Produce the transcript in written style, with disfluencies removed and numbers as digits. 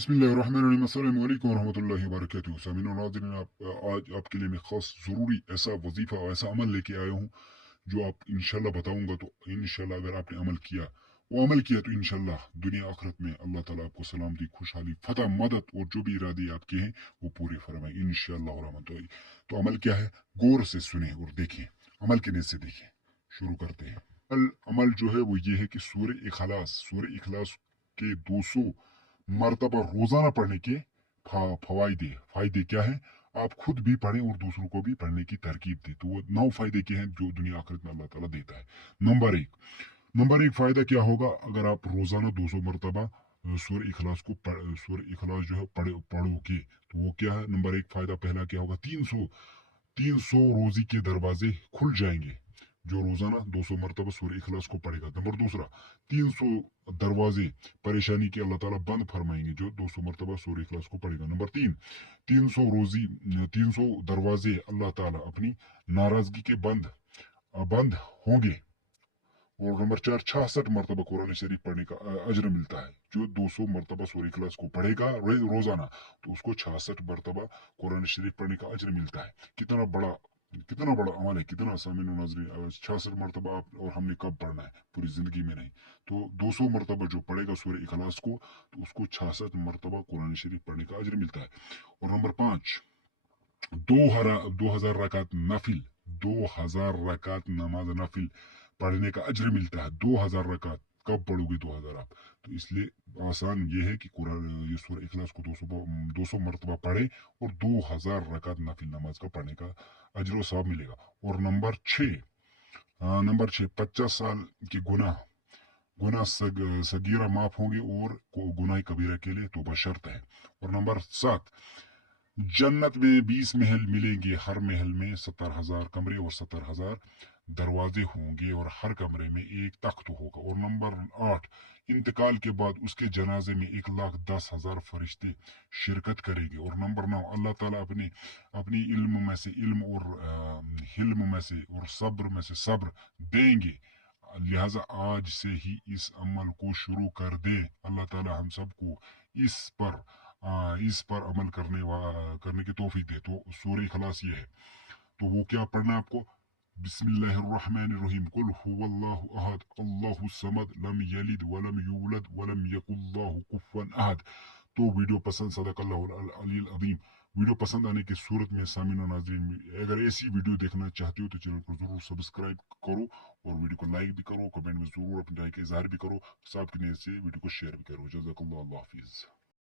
बिस्मिल्लाहिर्रहमानिर्रहीम अस्सलाम वालेकुम रहमतुल्लाहि व बरकातुहू। सामीन और नाज़रीन, आज आपके लिए मैं खास ज़रूरी ऐसा वजीफ़ा और ऐसा अमल लेके आया हूँ जो आप इंशाल्लाह बताऊंगा। तो इंशाल्लाह अगर आपने अमल किया तो इंशाल्लाह दुनिया आखिरत में अल्लाह ताला आपको सलामती, खुशहाली, फतह, मदद और जो भी इरादे आपके हैं वो पूरे फरमाए इंशाल्लाह रहमान। तो अमल क्या है, गौर से सुने और देखें, अमल के नीयत से देखें। शुरू करते हैं। अमल जो है वो ये है कि सूर्य इखलास के 200 मरतबा रोजाना पढ़ने के फायदे क्या है, आप खुद भी पढ़ें और दूसरों को भी पढ़ने की तरकीब दें। तो वो 9 फायदे के हैं जो दुनिया आखिरत में अल्लाह ताला देता है। नंबर एक फायदा क्या होगा, अगर आप रोजाना 200 मरतबा सूर्य इखलास जो है पढ़ोगे तो वो क्या है। नंबर एक फायदा पहला क्या होगा, 300 रोजी के दरवाजे खुल जाएंगे जो रोजाना 200 मरतबा सूर्य इखलास को पढ़ेगा। नंबर दूसरा, 300 दरवाजे परेशानी के अल्लाह ताला बंद फरमाएंगे जो 200 मरतबा सूर्य इखलास को पढ़ेगा। नंबर तीन, 300 दरवाजे अल्लाह ताला अपनी नाराजगी के बंद होंगे। और नंबर चार, 66 मरतबा कुरान शरीफ पढ़ने का अजर मिलता है। जो 200 मरतबा सूर्य इखलास को पढ़ेगा रोजाना, तो उसको 66 मरतबा कुरान शरीफ पढ़ने का अजर मिलता है। कितना बड़ा अमल है, कितना सामीन और नाज़रीन। 66 मरतबा आप और हमने कब पढ़ना है, पूरी जिंदगी में नहीं। तो 200 मरतबा जो पढ़ेगा सूर्य इखलास को, तो उसको 66 मरतबा कुरान शरीफ पढ़ने का अजर मिलता है। और नंबर पाँच, 2000 रकात नफिल, 2000 रकात नमाज नफिल पढ़ने का अजर मिलता है। 2000 रकात कब पढ़ोगे 2000 आप। तो इसलिए आसान ये है कि कुरान ये सूरह इखलास को 200 मरतबा पढ़े और 2000 रकात नफिल नमाज का पढ़ने का अजर व सवाब मिलेगा। और नंबर छः, 50 साल के गुनाह सगीरा माफ होंगे और गुनाह कबीरा के लिए तौबा शर्त है। और नंबर 7, जन्नत में 20 महल मिलेंगे, हर महल में 70,000 कमरे और 70,000 दरवाजे होंगे और हर कमरे में एक तख्त होगा। और नंबर 8, इंतकाल के बाद उसके जनाजे में 1,10,000 फरिश्ते शिरकत करेंगे। और नंबर 9, अल्लाह ताला अपनी इल्म में से इल्म और हिल्म में से और सब्र में से सब्र देंगे। लिहाजा आज से ही इस अमल को शुरू कर दे। अल्लाह ताला हम सबको इस पर अमल करने की तौफीक दे। तो सूरह इखलास ये है। तो वो क्या पढ़ना है आपको, बिस्मिल्लाहिर्रहमानिर्रहीम, कुल हुवल्लाहु अहद अल्लाहु समद लम यलिद वलम यूलद वलम यकुल्लाहु कुफुवन अहद। तो वीडियो पसंद, सदकल्लाहुल अलील अज़ीम। वीडियो पसंद आने की सूरत में सामीन और नाज़रीन, अगर ऐसी वीडियो देखना चाहते हो तो चैनल को जरूर सब्सक्राइब करो और वीडियो को लाइक भी करो, कमेंट में जरूर अपनी राय का इजहार भी करो। साहब की नीयत से वीडियो को शेयर भी करो। जज़ाकल्लाह, अल्लाह हाफिज़।